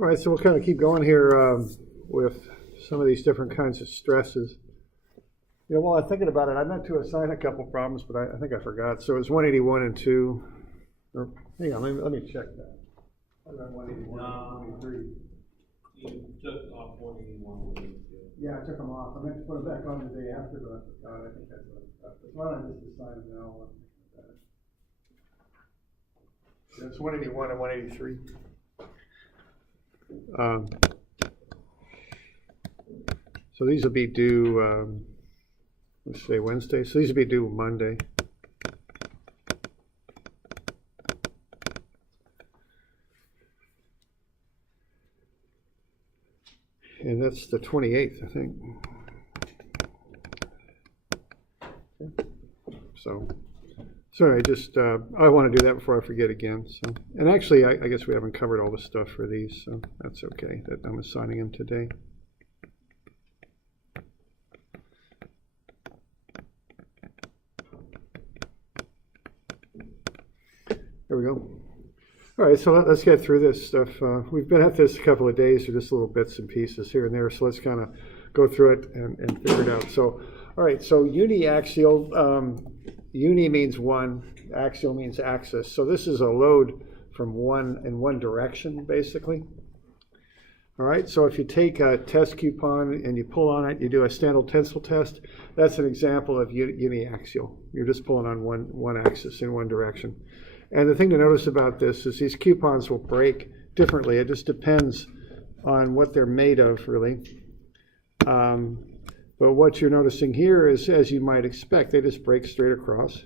All right, so we'll kind of keep going here with some of these different kinds of stresses. You know, while I'm thinking about it, I meant to assign a couple problems, but I think I forgot. So it's 181 and 2. Or, hang on, let me check that. I got 181 and 183. You took off 181. Yeah, I took them off. I meant to put them back on the day after, but I forgot. I think that's what I forgot. Why don't I just assign them now? It's 181 and 183. So these will be due, let's say Wednesday. So these will be due Monday. And that's the 28th, I think. So anyway, just I want to do that before I forget again. So, and actually, I guess we haven't covered all the stuff for these, so that's okay. That I'm assigning them today. There we go. All right, so let's get through this stuff. We've been at this a couple of days, or just little bits and pieces here and there. So let's kind of go through it and figure it out. So, all right, so uniaxial. Uni means one, axial means axis. So this is a load from one direction, basically. All right, so if you take a test coupon and you pull on it, you do a standard tensile test, that's an example of uniaxial. You're just pulling on one axis in one direction. And the thing to notice about this is these coupons will break differently. It just depends on what they're made of, really. But what you're noticing here is, as you might expect, they just break straight across.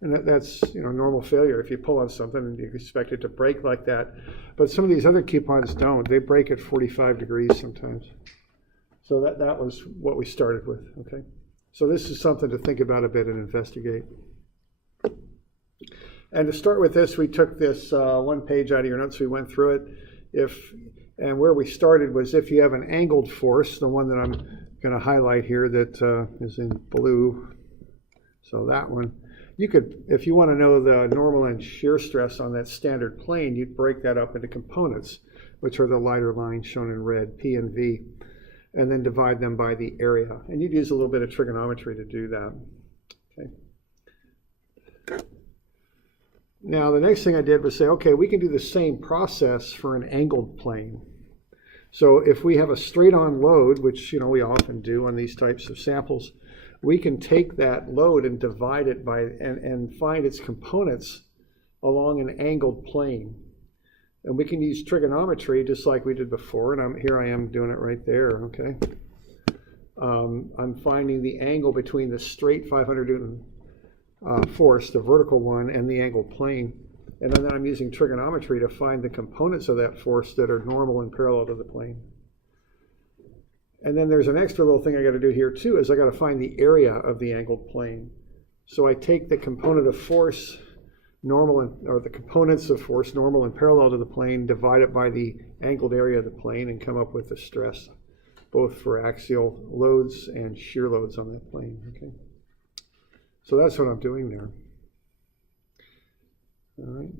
And that's normal failure. If you pull on something and you expect it to break like that. But some of these other coupons don't. They break at 45 degrees sometimes. So that was what we started with, okay? So this is something to think about a bit and investigate. And to start with this, we took this one page out of your notes. We went through it. And where we started was if you have an angled force, the one that I'm going to highlight here that is in blue. So that one. You could, if you want to know the normal and shear stress on that standard plane, you'd break that up into components, which are the lighter lines shown in red, P and V, and then divide them by the area. And you'd use a little bit of trigonometry to do that. Okay. Now, the next thing I did was say, okay, we can do the same process for an angled plane. So if we have a straight-on load, which we often do on these types of samples, we can take that load and divide it by and find its components along an angled plane. And we can use trigonometry just like we did before, and here I am doing it right there, okay? I'm finding the angle between the straight 500 Newton force, the vertical one, and the angled plane. And then I'm using trigonometry to find the components of that force that are normal and parallel to the plane. And then there's an extra little thing I got to do here too, is I got to find the area of the angled plane. So I take the component of force, or the components of force, normal and parallel to the plane, divide it by the angled area of the plane, and come up with the stress, both for axial loads and shear loads on that plane. Okay. So that's what I'm doing there. All right.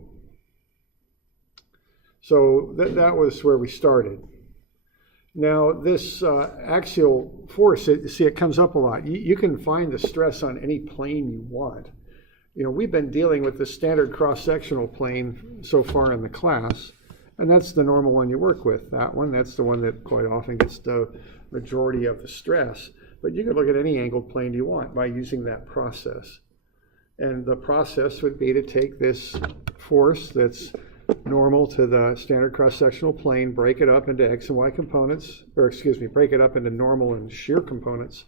So that was where we started. Now this axial force, it comes up a lot. You can find the stress on any plane you want. We've been dealing with the standard cross-sectional plane so far in the class, and that's the normal one you work with. That one, that's the one that quite often gets the majority of the stress. But you can look at any angled plane you want by using that process. And the process would be to take this force that's normal to the standard cross-sectional plane, break it up into X and Y components, break it up into normal and shear components,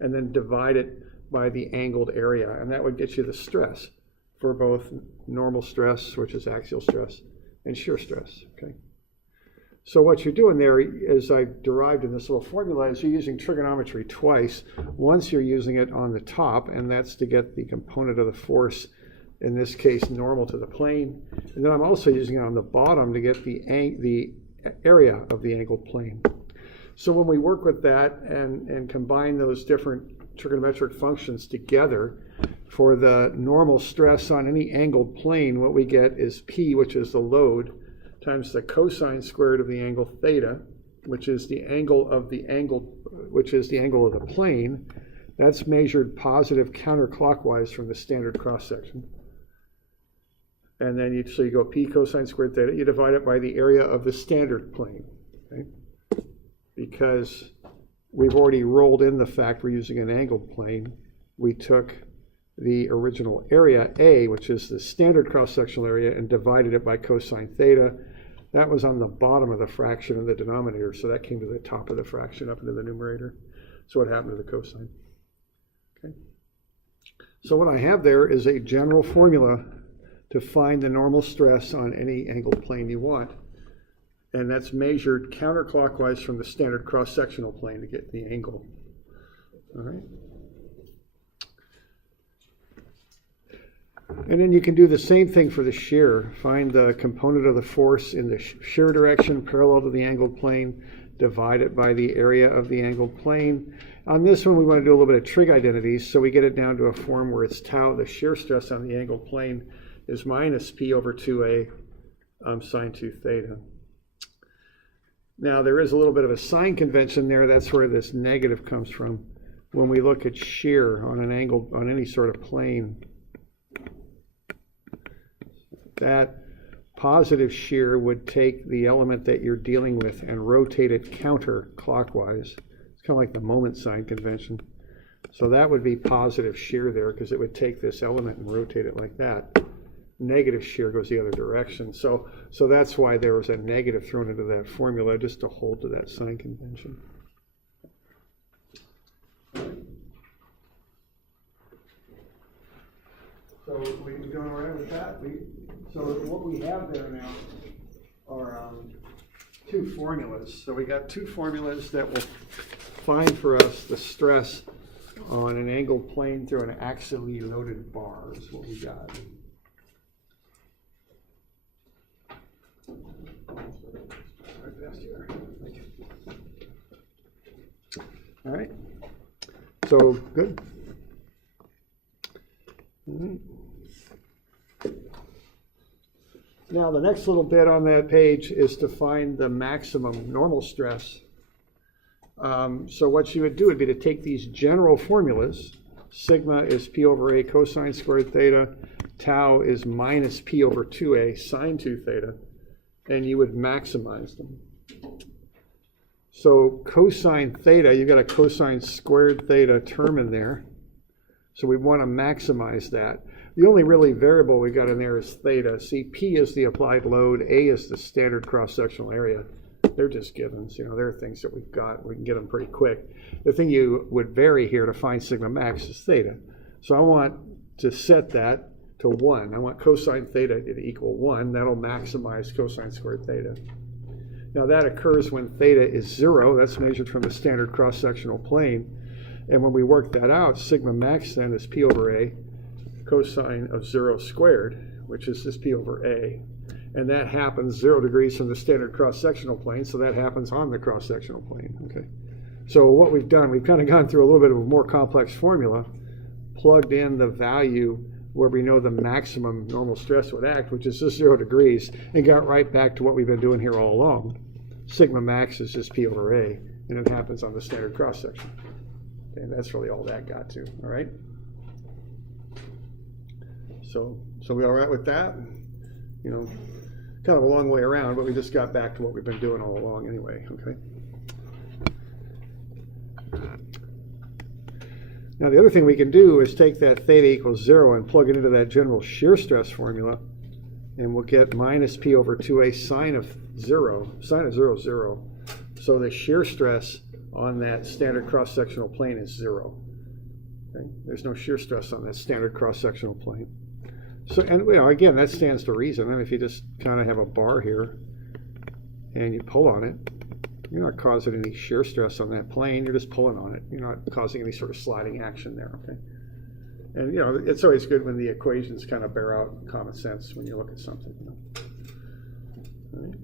and then divide it by the angled area. And that would get you the stress for both normal stress, which is axial stress, and shear stress, okay? So what you're doing there, as I derived in this little formula, is you're using trigonometry twice. Once you're using it on the top, and that's to get the component of the force, in this case normal to the plane. And then I'm also using it on the bottom to get the area of the angled plane. So when we work with that and combine those different trigonometric functions together, for the normal stress on any angled plane, what we get is P, which is the load, times the cosine squared of the angle theta, which is the angle of the plane. That's measured positive counterclockwise from the standard cross section. And then you go p cosine squared theta, you divide it by the area of the standard plane, okay? Because we've already rolled in the fact we're using an angled plane. We took the original area A, which is the standard cross-sectional area, and divided it by cosine theta. That was on the bottom of the fraction in the denominator, so that came to the top of the fraction up into the numerator. So what happened to the cosine? Okay. So what I have there is a general formula to find the normal stress on any angled plane you want. And that's measured counterclockwise from the standard cross-sectional plane to get the angle. All right. And then you can do the same thing for the shear. Find the component of the force in the shear direction parallel to the angled plane, divide it by the area of the angled plane. On this one, we want to do a little bit of trig identities, so we get it down to a form where it's tau, the shear stress on the angled plane, is minus p over 2a sine 2 theta. Now, there is a little bit of a sign convention there. That's where this negative comes from. When we look at shear on an angle, on any sort of plane, that positive shear would take the element that you're dealing with and rotate it counterclockwise. It's kind of like the moment sign convention. So that would be positive shear there, because it would take this element and rotate it like that. Negative shear goes the other direction. So that's why there was a negative thrown into that formula, just to hold to that sign convention. So we doing all right with that? So what we have there now are two formulas. So we got two formulas that will find for us the stress on an angled plane through an axially loaded bar is what we got. All right. So good. Now the next little bit on that page is to find the maximum normal stress. So what you would do would be to take these general formulas. Sigma is p over a cosine squared theta. Tau is minus p over 2a sine 2 theta. And you would maximize them. So cosine theta, you've got a cosine squared theta term in there. So we want to maximize that. The only really variable we got in there is theta. See, P is the applied load, A is the standard cross-sectional area. They're just givens, they're things that we've got. We can get them pretty quick. The thing you would vary here to find sigma max is theta. So I want to set that to 1. I want cosine theta to equal 1. That'll maximize cosine squared theta. Now that occurs when theta is 0. That's measured from the standard cross-sectional plane. And when we work that out, sigma max then is p over a cosine of 0 squared, which is this p over a. And that happens 0 degrees from the standard cross-sectional plane, so that happens on the cross-sectional plane. Okay. So what we've done, we've kind of gone through a little bit of a more complex formula, plugged in the value where we know the maximum normal stress would act, which is just 0 degrees, and got right back to what we've been doing here all along. Sigma max is just p over a, and it happens on the standard cross-section. Okay, and that's really all that got to, all right? So we all right with that? Kind of a long way around, but we just got back to what we've been doing all along anyway, okay? Now the other thing we can do is take that theta equals 0 and plug it into that general shear stress formula, and we'll get minus p over 2a sine of 0. Sine of 0 is 0. So the shear stress on that standard cross-sectional plane is 0. Okay? There's no shear stress on that standard cross-sectional plane. So, and again, that stands to reason. I mean, if you just kind of have a bar here and you pull on it, you're not causing any shear stress on that plane. You're just pulling on it. You're not causing any sort of sliding action there. Okay. And it's always good when the equations kind of bear out common sense when you look at something. All right.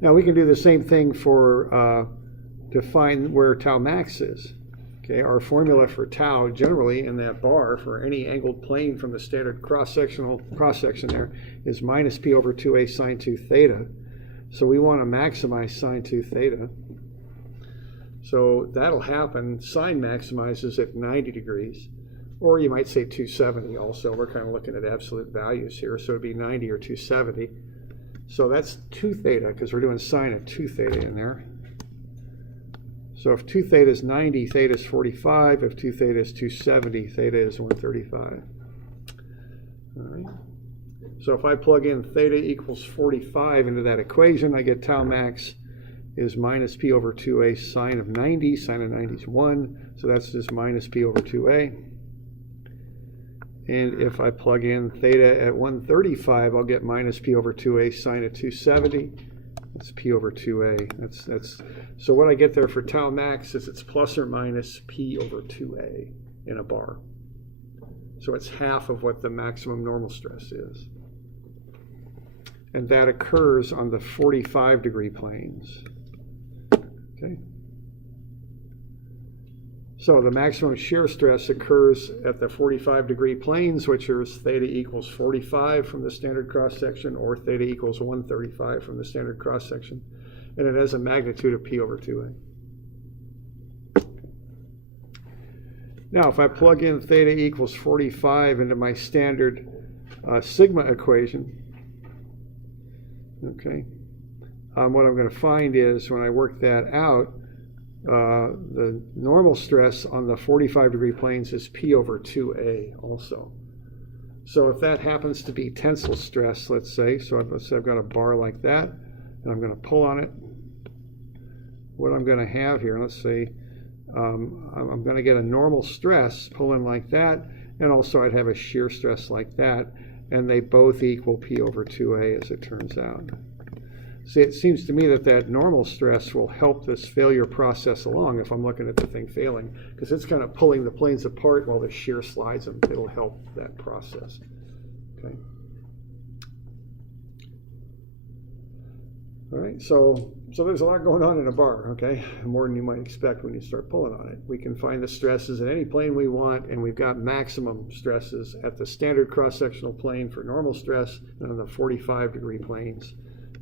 Now we can do the same thing for to find where tau max is. Okay, our formula for tau generally in that bar for any angled plane from the standard cross-section there is minus p over 2a sine 2 theta. So we want to maximize sine 2 theta. So that'll happen. Sine maximizes at 90 degrees. Or you might say 270 also. We're kind of looking at absolute values here. So it'd be 90 or 270. So that's 2 theta because we're doing sine of 2 theta in there. So if 2 theta is 90, theta is 45. If 2 theta is 270, theta is 135. All right. So if I plug in theta equals 45 into that equation, I get tau max is minus p over 2a sine of 90. Sine of 90 is 1. So that's just minus p over 2a. And if I plug in theta at 135, I'll get minus p over 2a sine of 270. That's p over 2a. So what I get there for tau max is it's plus or minus p over 2a in a bar. So it's half of what the maximum normal stress is. And that occurs on the 45 degree planes. Okay. So the maximum shear stress occurs at the 45 degree planes, which is theta equals 45 from the standard cross section, or theta equals 135 from the standard cross section. And it has a magnitude of p over 2a. Now, if I plug in theta equals 45 into my standard sigma equation, okay, what I'm going to find is when I work that out, the normal stress on the 45 degree planes is p over 2a also. So if that happens to be tensile stress, let's say, so let's say I've got a bar like that, and I'm going to pull on it. What I'm going to have here, let's say, I'm going to get a normal stress pulling like that, and also I'd have a shear stress like that, and they both equal p over 2a as it turns out. See, it seems to me that that normal stress will help this failure process along if I'm looking at the thing failing, because it's kind of pulling the planes apart while the shear slides them. It'll help that process. Okay. All right, so there's a lot going on in a bar, okay? More than you might expect when you start pulling on it. We can find the stresses at any plane we want, and we've got maximum stresses at the standard cross-sectional plane for normal stress and on the 45 degree planes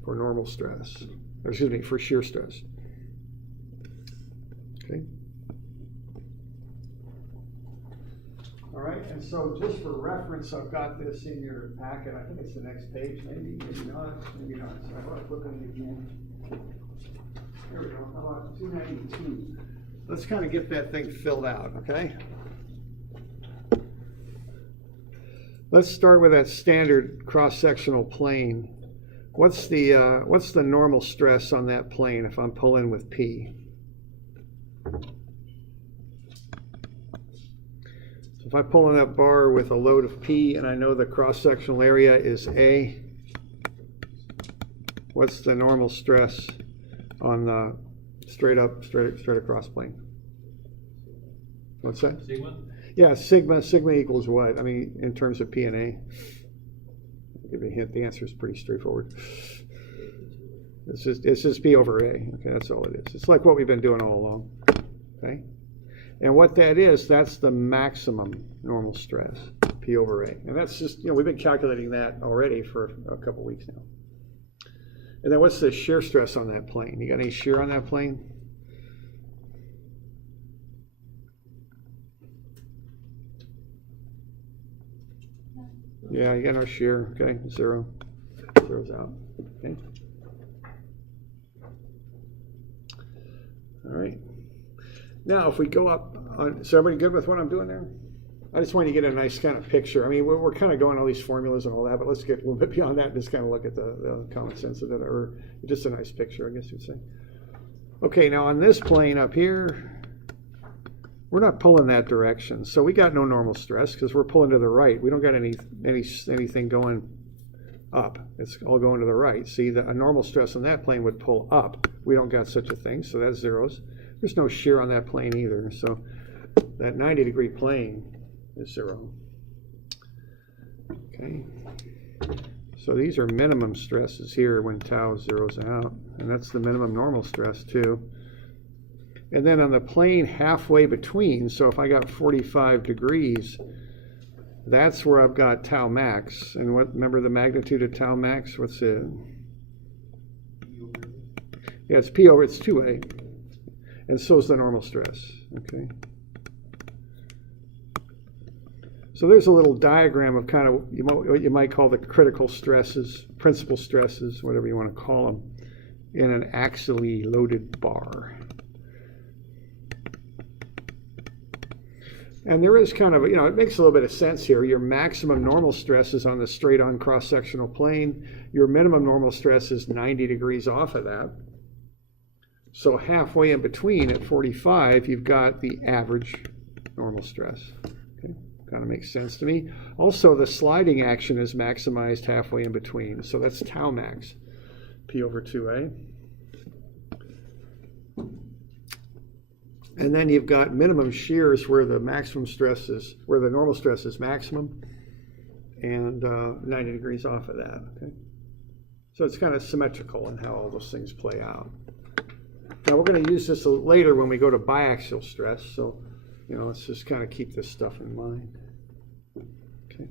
for normal stress, or excuse me, for shear stress. Okay. All right, and so just for reference, I've got this in your packet. I think it's the next page, maybe not, maybe not. So I want to flip it again. Here we go. How about 292? Let's kind of get that thing filled out, okay? Let's start with that standard cross-sectional plane. What's the normal stress on that plane if I'm pulling with P? So if I pull on that bar with a load of P and I know the cross-sectional area is A, what's the normal stress on the straight across plane? What's that? Sigma? Yeah, sigma equals what? I mean, in terms of P and A. I'll give you a hint. The answer is pretty straightforward. It's just P over A. Okay, that's all it is. It's like what we've been doing all along. Okay, and what that is, that's the maximum normal stress, P over A, and that's just, we've been calculating that already for a couple weeks now. And then what's the shear stress on that plane? You got any shear on that plane? Yeah, you got no shear. Okay, zero. Zero's out. Okay. All right. Now, if we go up on, is everybody good with what I'm doing there? I just want you to get a nice kind of picture. I mean, we're kind of going all these formulas and all that, but let's get a little bit beyond that and just kind of look at the common sense of it, or just a nice picture, I guess you'd say. Okay, now on this plane up here, we're not pulling that direction, so we got no normal stress because we're pulling to the right. We don't got anything going up. It's all going to the right. See, a normal stress on that plane would pull up. We don't got such a thing, so that's zeros. There's no shear on that plane either, so that 90 degree plane is zero. Okay, so these are minimum stresses here when tau zeroes out, and that's the minimum normal stress too. And then on the plane halfway between, so if I got 45 degrees, that's where I've got tau max. And what, remember the magnitude of tau max? What's it? Yeah, it's P over, it's 2A. And so is the normal stress, okay? So there's a little diagram of kind of what you might call the critical stresses, principal stresses, whatever you want to call them, in an axially loaded bar. And there is kind of, it makes a little bit of sense here. Your maximum normal stress is on the straight-on cross-sectional plane. Your minimum normal stress is 90 degrees off of that. So halfway in between at 45, you've got the average normal stress. Okay, kind of makes sense to me. Also, the sliding action is maximized halfway in between. So that's tau max, P over 2A. And then you've got minimum shears where the maximum stress is, where the normal stress is maximum, and 90 degrees off of that. Okay, so it's kind of symmetrical in how all those things play out. Now we're going to use this later when we go to biaxial stress, so let's just kind of keep this stuff in mind. Okay.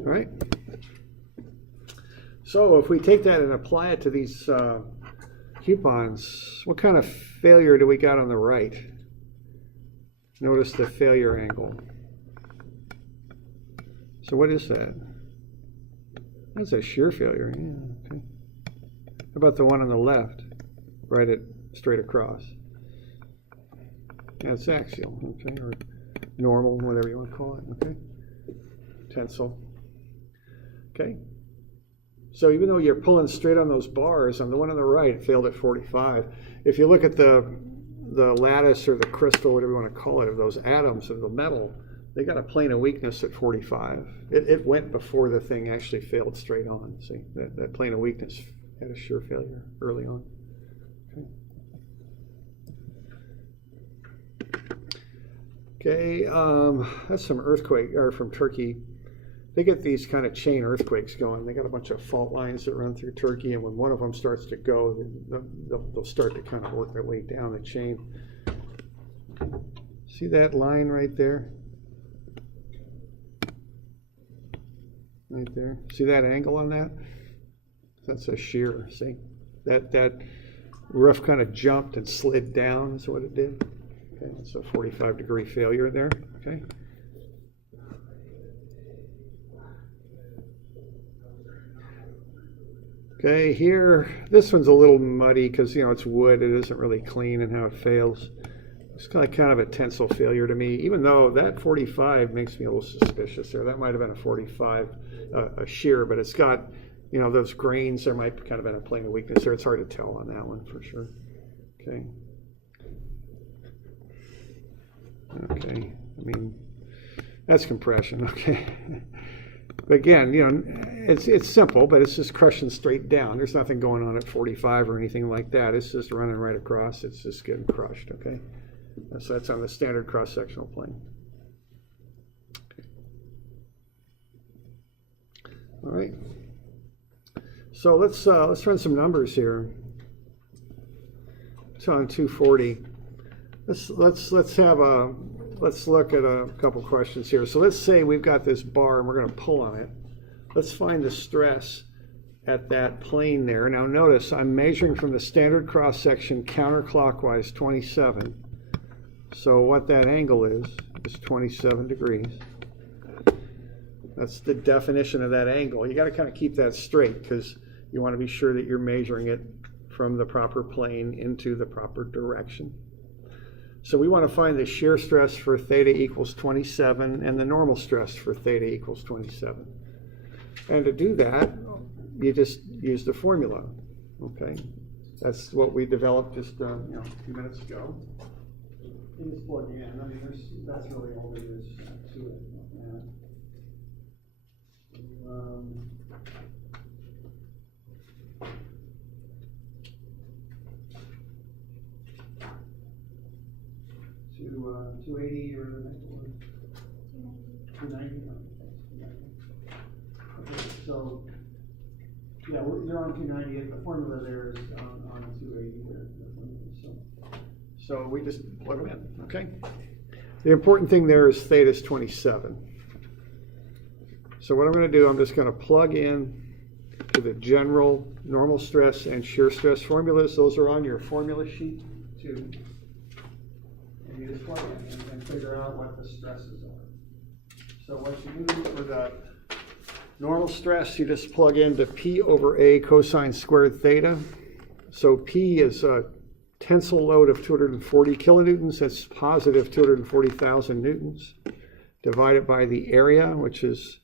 All right. So if we take that and apply it to these coupons, what kind of failure do we got on the right? Notice the failure angle. So what is that? That's a shear failure, yeah, okay. How about the one on the left, right at straight across? That's axial, okay, or normal, whatever you want to call it, okay? Tensile, okay? So even though you're pulling straight on those bars, on the one on the right, it failed at 45. If you look at the lattice or the crystal, whatever you want to call it, of those atoms of the metal, they got a plane of weakness at 45. It went before the thing actually failed straight on. See, that plane of weakness had a shear failure early on. Okay, that's some earthquake, or from Turkey. They get these kind of chain earthquakes going. They got a bunch of fault lines that run through Turkey, and when one of them starts to go, they'll start to kind of work their way down the chain. See that line right there? Right there. See that angle on that? That's a shear. See? That roof kind of jumped and slid down is what it did. Okay, it's a 45-degree failure there. Okay. Okay, here, this one's a little muddy because, it's wood. It isn't really clean in how it fails. It's kind of a tensile failure to me, even though that 45 makes me a little suspicious there. That might have been a 45, a shear, but it's got, those grains. There might kind of been a plane of weakness there. It's hard to tell on that one for sure. Okay. Okay, I mean, that's compression, okay. But again, it's simple, but it's just crushing straight down. There's nothing going on at 45 or anything like that. It's just running right across. It's just getting crushed, okay? So that's on the standard cross-sectional plane. Okay. All right. So let's run some numbers here. So on 240, let's look at a couple questions here. So let's say we've got this bar and we're going to pull on it. Let's find the stress at that plane there. Now notice I'm measuring from the standard cross section counterclockwise 27. So what that angle is 27 degrees. That's the definition of that angle. You got to kind of keep that straight because you want to be sure that you're measuring it from the proper plane into the proper direction. So we want to find the shear stress for theta equals 27 and the normal stress for theta equals 27. And to do that, you just use the formula, okay? That's what we developed just a few minutes ago. You just plug in. I mean, that's really all there is to it. To 280 or the next one? 290. Okay, so Yeah, you're on 290, the formula there is on 280 there. So we just plug them in, okay? The important thing there is theta is 27. So what I'm going to do, I'm just going to plug in to the general normal stress and shear stress formulas. Those are on your formula sheet too. And you just plug in and figure out what the stresses are. So what you do for the normal stress, you just plug into P over A cosine squared theta. So P is a tensile load of 240 kilonewtons. That's positive 240,000 newtons. Divided by the area, which is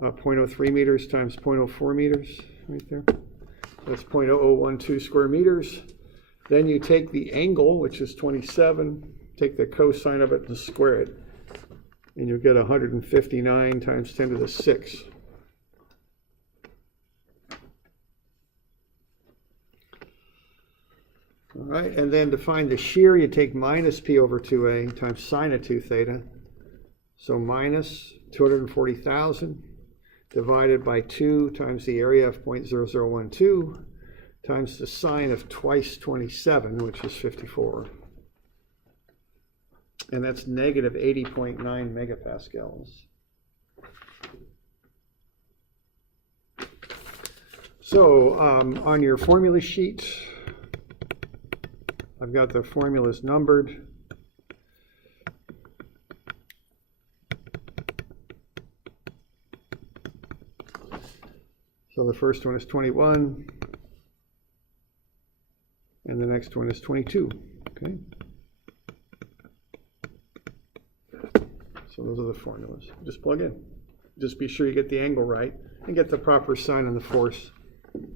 0.03 meters times 0.04 meters, right there. That's 0.0012 square meters. Then you take the angle, which is 27, take the cosine of it and square it. And you'll get 159 times 10 to the 6. All right, and then to find the shear, you take minus P over 2A times sine of 2 theta. So minus 240,000 divided by 2 times the area of 0.0012 times the sine of twice 27, which is 54. And that's negative 80.9 megapascals. So on your formula sheet, I've got the formulas numbered. So the first one is 21, and the next one is 22, okay? So those are the formulas. Just plug in. Just be sure you get the angle right and get the proper sign on the force,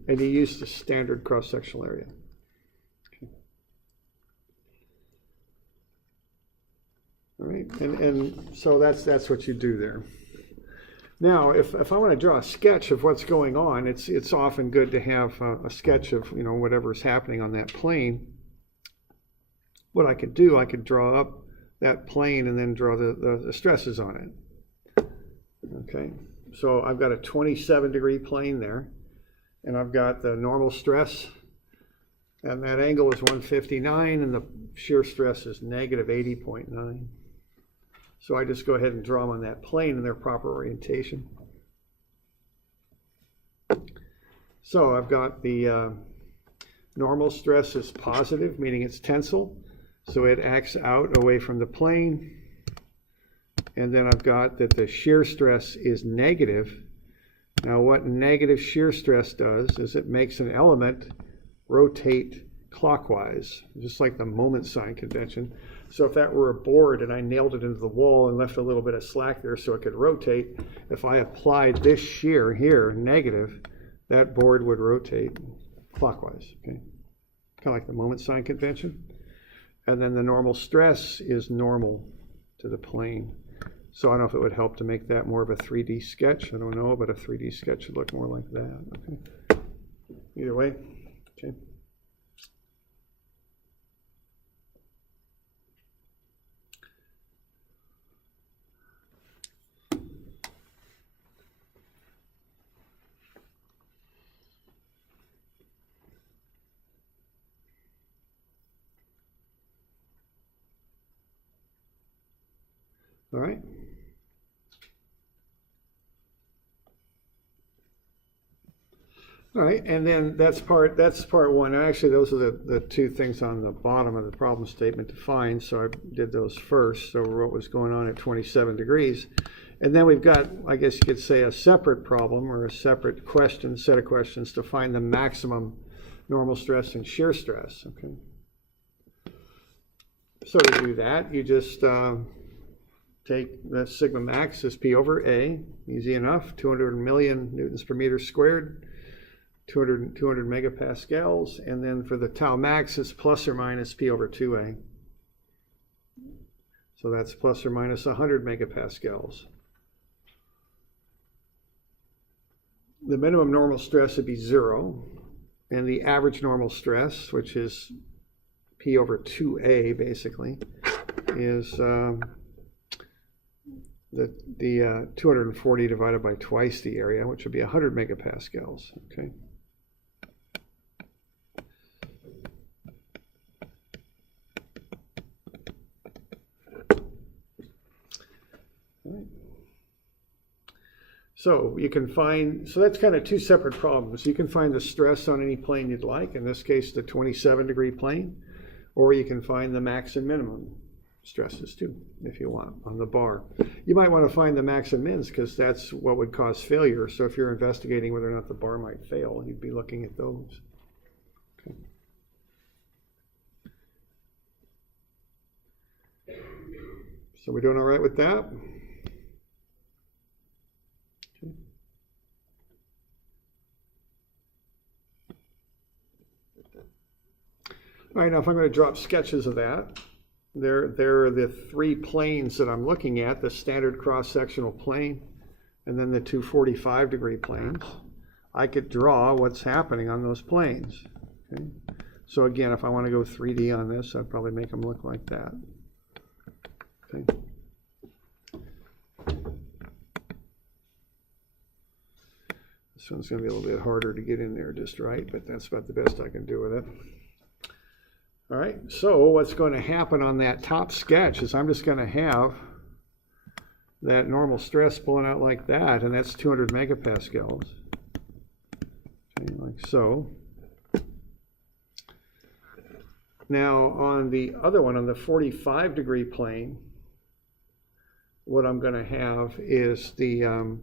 and you use the standard cross-sectional area. Okay. All right, and so that's what you do there. Now, if I want to draw a sketch of what's going on, it's often good to have a sketch of whatever's happening on that plane. What I could do, I could draw up that plane and then draw the stresses on it. Okay, so I've got a 27-degree plane there, and I've got the normal stress, and that angle is 159, and the shear stress is negative 80.9. So I just go ahead and draw them on that plane in their proper orientation. So I've got the normal stress is positive, meaning it's tensile. So it acts out away from the plane. And then I've got that the shear stress is negative. Now what negative shear stress does is it makes an element rotate clockwise, just like the moment sign convention. So if that were a board and I nailed it into the wall and left a little bit of slack there so it could rotate, if I applied this shear here, negative, that board would rotate clockwise, okay? Kind of like the moment sign convention. And then the normal stress is normal to the plane. So I don't know if it would help to make that more of a 3D sketch. I don't know, but a 3D sketch should look more like that, okay? Either way, okay. All right. All right, and then that's part one. Actually, those are the two things on the bottom of the problem statement to find. So I did those first. So what was going on at 27 degrees. And then we've got, I guess you could say, a separate problem or a separate set of questions to find the maximum normal stress and shear stress. Okay. So to do that, you just take the sigma max as P over A, easy enough, 200 million newtons per meter squared, 200 megapascals, and then for the tau max, it's plus or minus P over 2A. So that's plus or minus 100 megapascals. The minimum normal stress would be 0, and the average normal stress, which is P over 2A basically, is the the 240 divided by twice the area, which would be 100 megapascals, okay? So you can find, so that's kind of two separate problems. You can find the stress on any plane you'd like, in this case the 27-degree plane, or you can find the max and minimum stresses too, if you want, on the bar. You might want to find the max and mins because that's what would cause failure. So if you're investigating whether or not the bar might fail, you'd be looking at those. Okay. So we're doing all right with that? All right, now if I'm going to drop sketches of that, there are the three planes that I'm looking at, the standard cross-sectional plane, and then the two 45-degree planes. I could draw what's happening on those planes. Okay? So again, if I want to go 3D on this, I'd probably make them look like that. Okay. This one's going to be a little bit harder to get in there just right, but that's about the best I can do with it. All right, so what's going to happen on that top sketch is I'm just going to have that normal stress pulling out like that, and that's 200 megapascals. Okay, like so. Now on the other one, on the 45-degree plane, what I'm going to have is the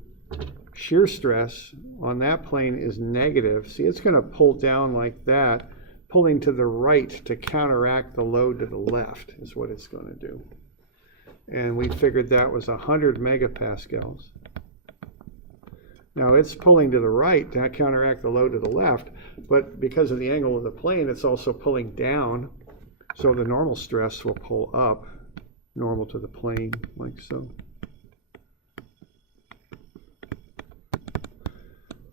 shear stress on that plane is negative. See, it's going to pull down like that, pulling to the right to counteract the load to the left is what it's going to do. And we figured that was 100 megapascals. Now it's pulling to the right to counteract the load to the left, but because of the angle of the plane, it's also pulling down, so the normal stress will pull up, normal to the plane, like so.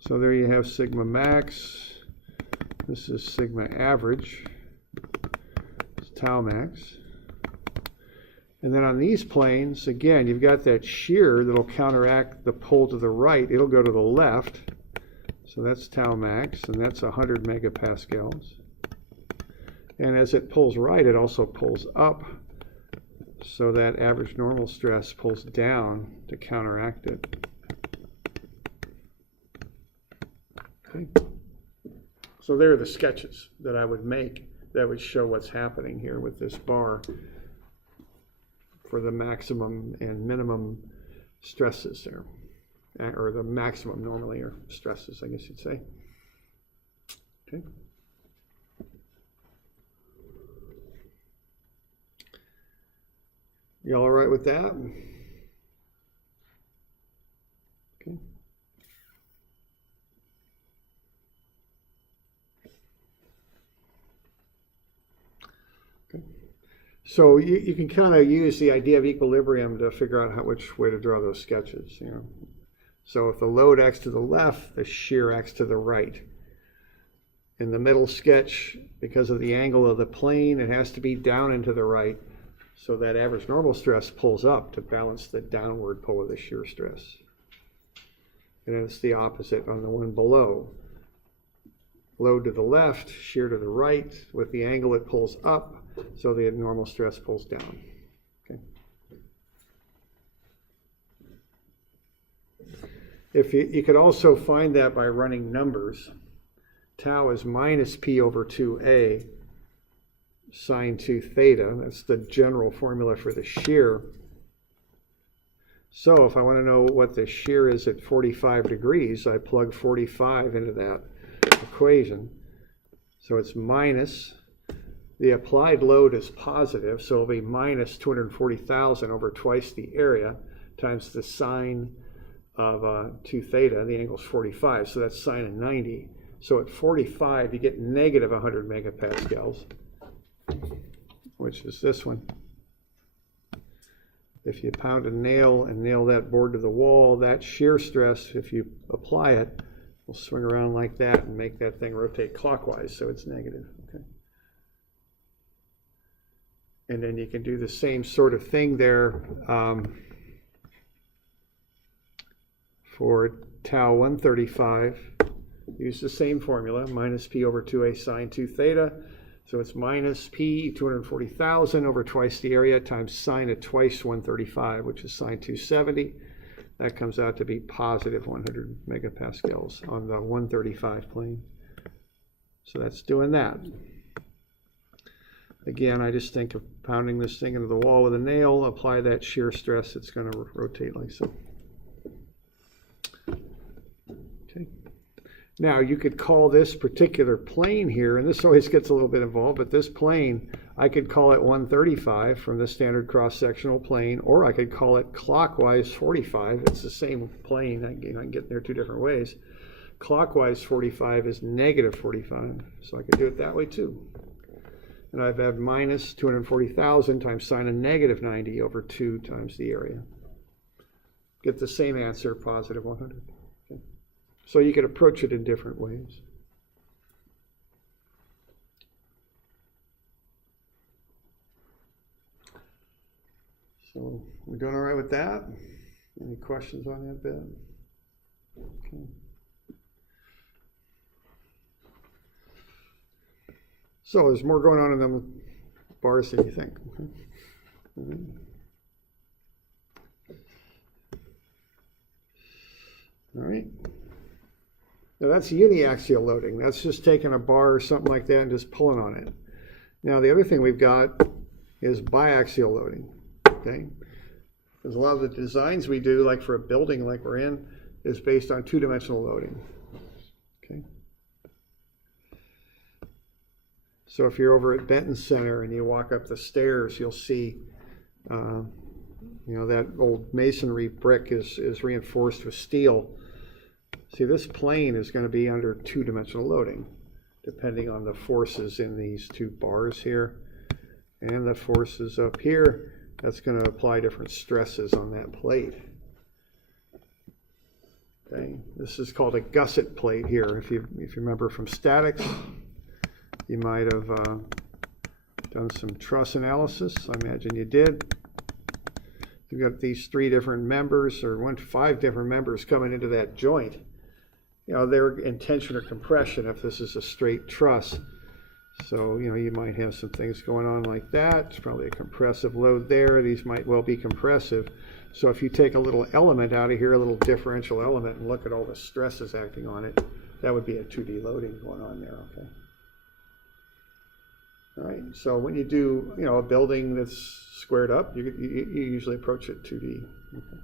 So there you have sigma max. This is sigma average. It's tau max. And then on these planes, again, you've got that shear that'll counteract the pull to the right. It'll go to the left. So that's tau max, and that's 100 megapascals. And as it pulls right, it also pulls up. So that average normal stress pulls down to counteract it. Okay. So there are the sketches that I would make that would show what's happening here with this bar for the maximum and minimum stresses there, or the maximum normally are stresses, I guess you'd say. Okay. You all right with that? Okay. So you can kind of use the idea of equilibrium to figure out which way to draw those sketches. You know, so if the load acts to the left, the shear acts to the right. In the middle sketch, because of the angle of the plane, it has to be down and to the right. So that average normal stress pulls up to balance the downward pull of the shear stress. And then it's the opposite on the one below. Load to the left, shear to the right. With the angle, it pulls up. So the normal stress pulls down. Okay. If you could also find that by running numbers. Tau is minus P over 2A sine 2 theta. That's the general formula for the shear. So if I want to know what the shear is at 45 degrees, I plug 45 into that equation. So it's minus. The applied load is positive, so it'll be minus 240,000 over twice the area times the sine of 2 theta. The angle is 45, so that's sine of 90. So at 45, you get negative 100 megapascals, which is this one. If you pound a nail and nail that board to the wall, that shear stress, if you apply it, will swing around like that and make that thing rotate clockwise, so it's negative. Okay. And then you can do the same sort of thing there For tau 135, use the same formula, minus p over 2a sine 2 theta. So it's minus p 240,000 over twice the area times sine of twice 135, which is sine 270. That comes out to be positive 100 megapascals on the 135 plane. So that's doing that. Again, I just think of pounding this thing into the wall with a nail, apply that shear stress, it's going to rotate like so. Okay. Now, you could call this particular plane here, and this always gets a little bit involved, but this plane, I could call it 135 from the standard cross-sectional plane, or I could call it clockwise 45. It's the same plane. I can get there two different ways. Clockwise 45 is negative 45, so I could do it that way too. And I've had minus 240,000 times sine of negative 90 over 2 times the area. Get the same answer, positive 100. Okay. So you could approach it in different ways. So we're doing all right with that? Any questions on that bit? Okay. So there's more going on in them bars than you think. Okay. All right. Now that's uniaxial loading. That's just taking a bar or something like that and just pulling on it. Now the other thing we've got is biaxial loading. Okay. Because a lot of the designs we do, like for a building like we're in, is based on two-dimensional loading. Okay. So if you're over at Benton Center and you walk up the stairs, you'll see, that old masonry brick is reinforced with steel. See, this plane is going to be under two-dimensional loading, depending on the forces in these two bars here and the forces up here. That's going to apply different stresses on that plate. Okay, this is called a gusset plate here. If you remember from statics, you might have done some truss analysis. I imagine you did. You've got these three different members, or 5 different members coming into that joint. They're in tension or compression if this is a straight truss. So, you might have some things going on like that. It's probably a compressive load there. These might well be compressive. So if you take a little element out of here, a little differential element, and look at all the stresses acting on it, that would be a 2D loading going on there, okay? All right, so when you do, a building that's squared up, you usually approach it 2D. Okay.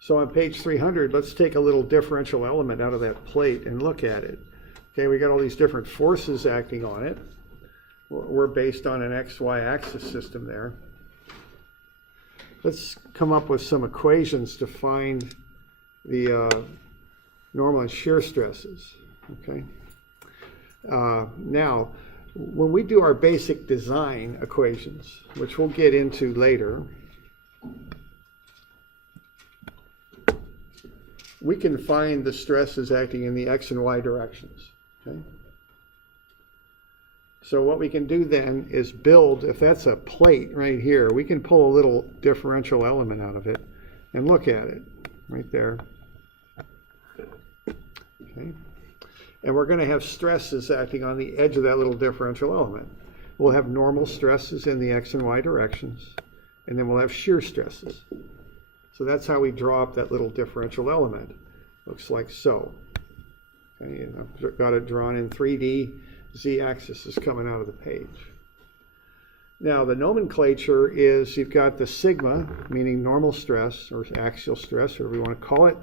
So on page 300, let's take a little differential element out of that plate and look at it. Okay, we got all these different forces acting on it. We're based on an XY axis system there. Let's come up with some equations to find the normal and shear stresses. Okay. Now, when we do our basic design equations, which we'll get into later, we can find the stresses acting in the X and Y directions. Okay. So what we can do then is build, if that's a plate right here, we can pull a little differential element out of it and look at it right there. Okay. And we're going to have stresses acting on the edge of that little differential element. We'll have normal stresses in the X and Y directions, and then we'll have shear stresses. So that's how we draw up that little differential element. Looks like so. Okay, and I've got it drawn in 3D. Z-axis is coming out of the page. Now the nomenclature is you've got the sigma, meaning normal stress or axial stress, whatever you want to call it.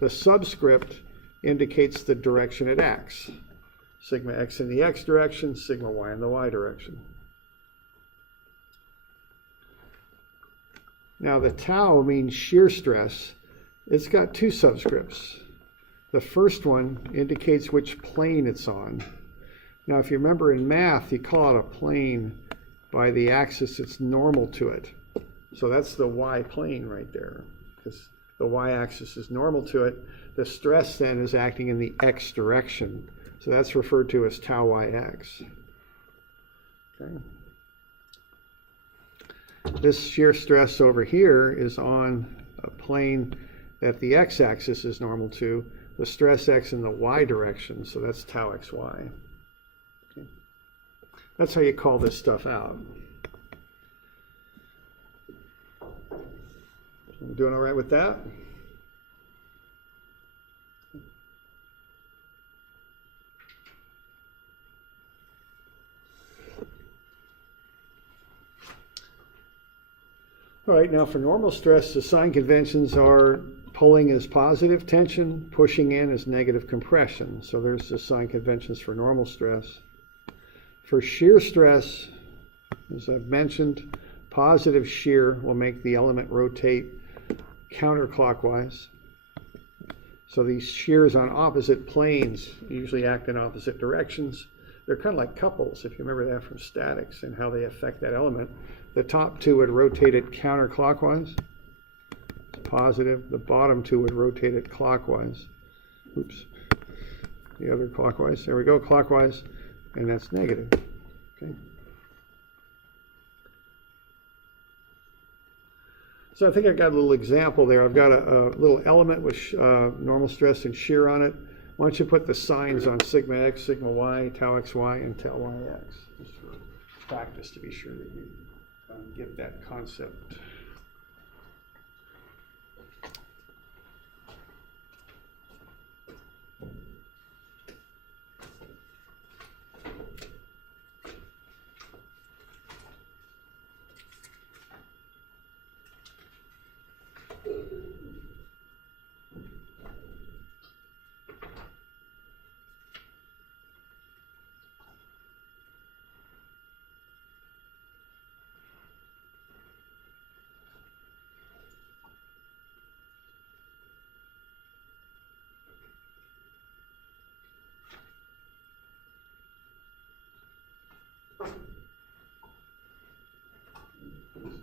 The subscript indicates the direction it acts. Sigma x in the x direction, sigma y in the y direction. Now the tau means shear stress. It's got 2 subscripts. The first one indicates which plane it's on. Now if you remember in math, you call it a plane by the axis that's normal to it. So that's the y plane right there, because the y-axis is normal to it. The stress then is acting in the x direction. So that's referred to as tau yx. Okay. This shear stress over here is on a plane that the x-axis is normal to, the stress x in the y direction, so that's tau xy. Okay. That's how you call this stuff out. I'm doing all right with that? All right, now for normal stress, the sign conventions are pulling is positive tension, pushing in is negative compression. So there's the sign conventions for normal stress. For shear stress, as I've mentioned, positive shear will make the element rotate counterclockwise. So these shears on opposite planes usually act in opposite directions. They're kind of like couples, if you remember that from statics and how they affect that element. The top two would rotate it counterclockwise, positive. The bottom two would rotate it clockwise. Oops. The other clockwise. There we go, clockwise. And that's negative. Okay. So I think I've got a little example there. I've got a little element with normal stress and shear on it. Why don't you put the signs on sigma x, sigma y, tau xy, and tau yx, just for practice to be sure that you get that concept.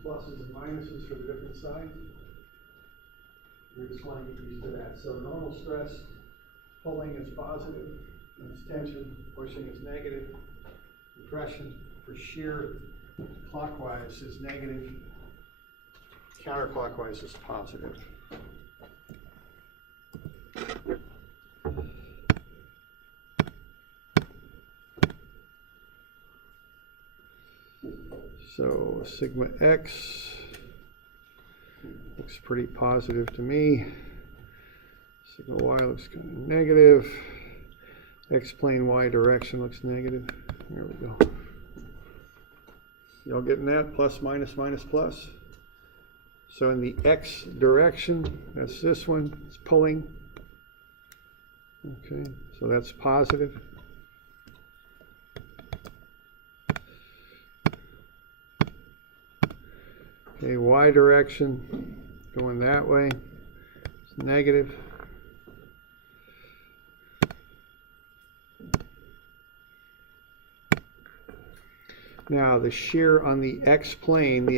Pluses and minuses for the different sides. We just want to get used to that. So normal stress, pulling is positive, and it's tension, pushing is negative. Compression for shear clockwise is negative, counterclockwise is positive. So sigma x looks pretty positive to me. Sigma y looks kind of negative. X-plane y direction looks negative. There we go. Y'all getting that? Plus, minus, minus, plus. So in the x direction, that's this one, it's pulling. Okay, so that's positive. Okay, y direction, going that way, it's negative. Now the shear on the x-plane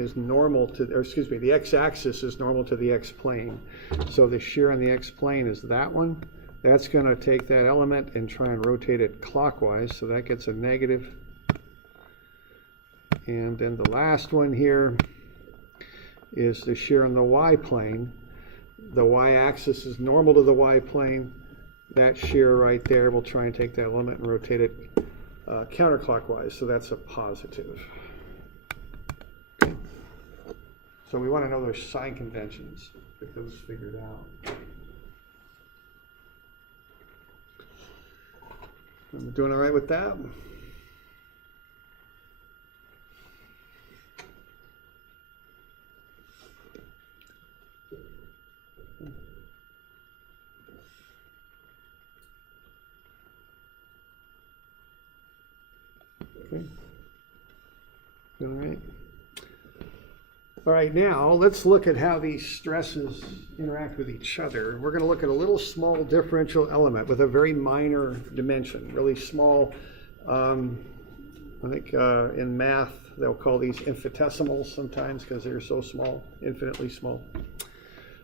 is normal to, or excuse me, the x-axis is normal to the x-plane. So the shear on the x-plane is that one. That's going to take that element and try and rotate it clockwise, so that gets a negative. And then the last one here is the shear on the y-plane. The y-axis is normal to the y-plane. That shear right there will try and take that element and rotate it counterclockwise, so that's a positive. Okay. So we want to know those sign conventions, get those figured out. I'm doing all right with that? Okay. All right. All right, now let's look at how these stresses interact with each other. We're going to look at a little small differential element with a very minor dimension, really small. I think in math they'll call these infinitesimals sometimes because they're so small, infinitely small.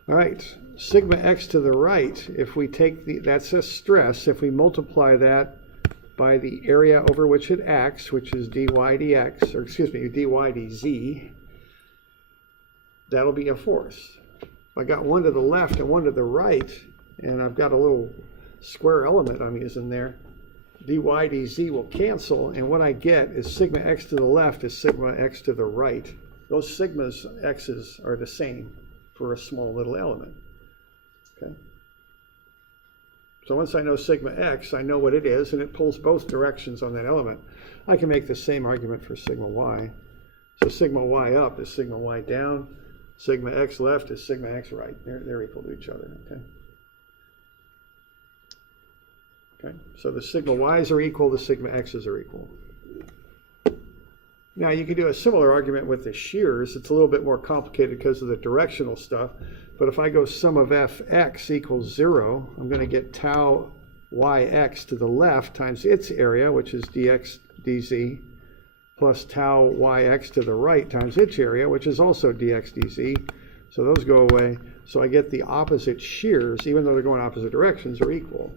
All right, sigma x to the right, if we take that's a stress, if we multiply that by the area over which it acts, which is dy dx, or excuse me, dy dz, that'll be a force. If I got one to the left and one to the right, and I've got a little square element I'm using there, dy dz will cancel, and what I get is sigma x to the left is sigma x to the right. Those sigmas x's are the same for a small little element. Okay. So once I know sigma x, I know what it is, and it pulls both directions on that element. I can make the same argument for sigma y. So sigma y up is sigma y down. Sigma x left is sigma x right. They're equal to each other. Okay. Okay. So the sigma y's are equal, the sigma x's are equal. Now you can do a similar argument with the shears. It's a little bit more complicated because of the directional stuff. But if I go sum of fx equals 0, I'm going to get tau yx to the left times its area, which is dx dz, plus tau yx to the right times its area, which is also dx dz. So those go away. So I get the opposite shears, even though they're going opposite directions, are equal.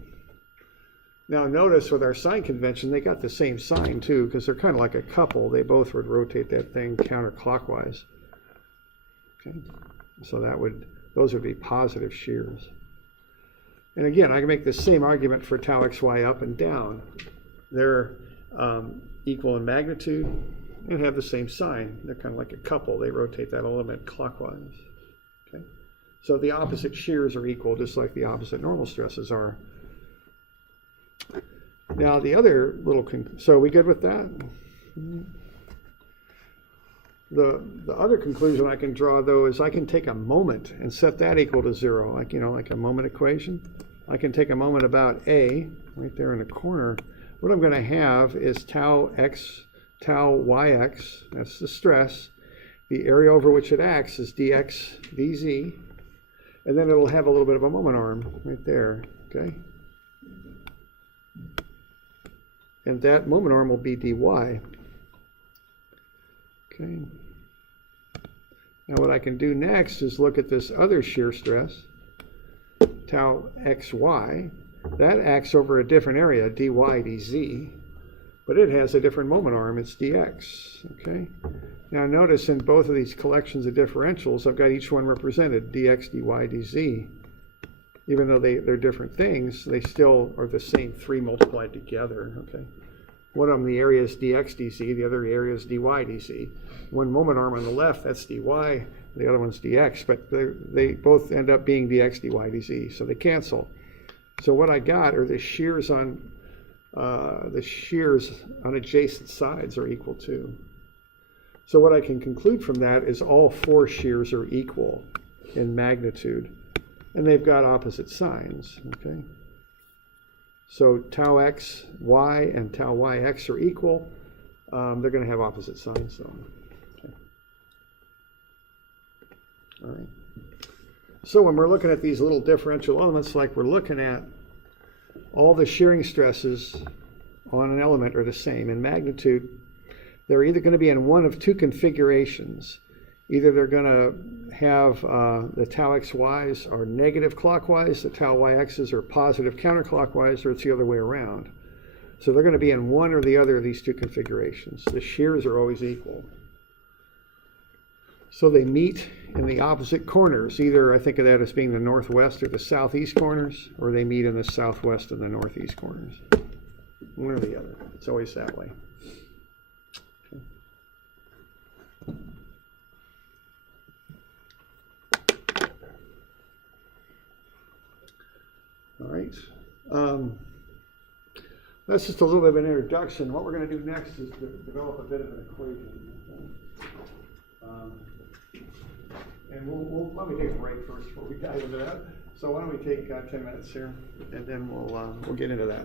Now notice with our sign convention, they got the same sign too, because they're kind of like a couple. They both would rotate that thing counterclockwise. Okay, so those would be positive shears. And again, I can make the same argument for tau xy up and down. They're equal in magnitude and have the same sign. They're kind of like a couple. They rotate that element clockwise. Okay, so the opposite shears are equal, just like the opposite normal stresses are. Now the other little, so are we good with that? The other conclusion I can draw though is I can take a moment and set that equal to 0, like, like a moment equation. I can take a moment about A, right there in the corner. What I'm going to have is tau yx, that's the stress. The area over which it acts is dx dz, and then it'll have a little bit of a moment arm right there, okay? And that moment arm will be dy. Okay. Now what I can do next is look at this other shear stress, tau xy. That acts over a different area, dy dz, but it has a different moment arm, it's dx. Okay. Now notice in both of these collections of differentials, I've got each one represented, dx, dy, dz. Even though they're different things, they still are the same 3 multiplied together. Okay. One of them, the area is dx dc, the other area is dy dc. One moment arm on the left, that's dy, the other one's dx, but they both end up being dx, dy, dz, so they cancel. So what I got are the shears on adjacent sides are equal too. So what I can conclude from that is all 4 shears are equal in magnitude. And they've got opposite signs, okay? So tau x, y, and tau yx are equal. They're going to have opposite signs, though. Okay. All right. So when we're looking at these little differential elements, like we're looking at, all the shearing stresses on an element are the same in magnitude. They're either going to be in one of 2 configurations. Either they're going to have the tau xy's are negative clockwise, the tau yx's are positive counterclockwise, or it's the other way around. So they're going to be in one or the other of these 2 configurations. The shears are always equal. So they meet in the opposite corners. Either I think of that as being the northwest or the southeast corners, or they meet in the southwest and the northeast corners. One or the other. It's always that way. All right. That's just a little bit of an introduction. What we're going to do next is to develop a bit of an equation. And let me take a break first before we dive into that. So why don't we take 10 minutes here, and then we'll get into that.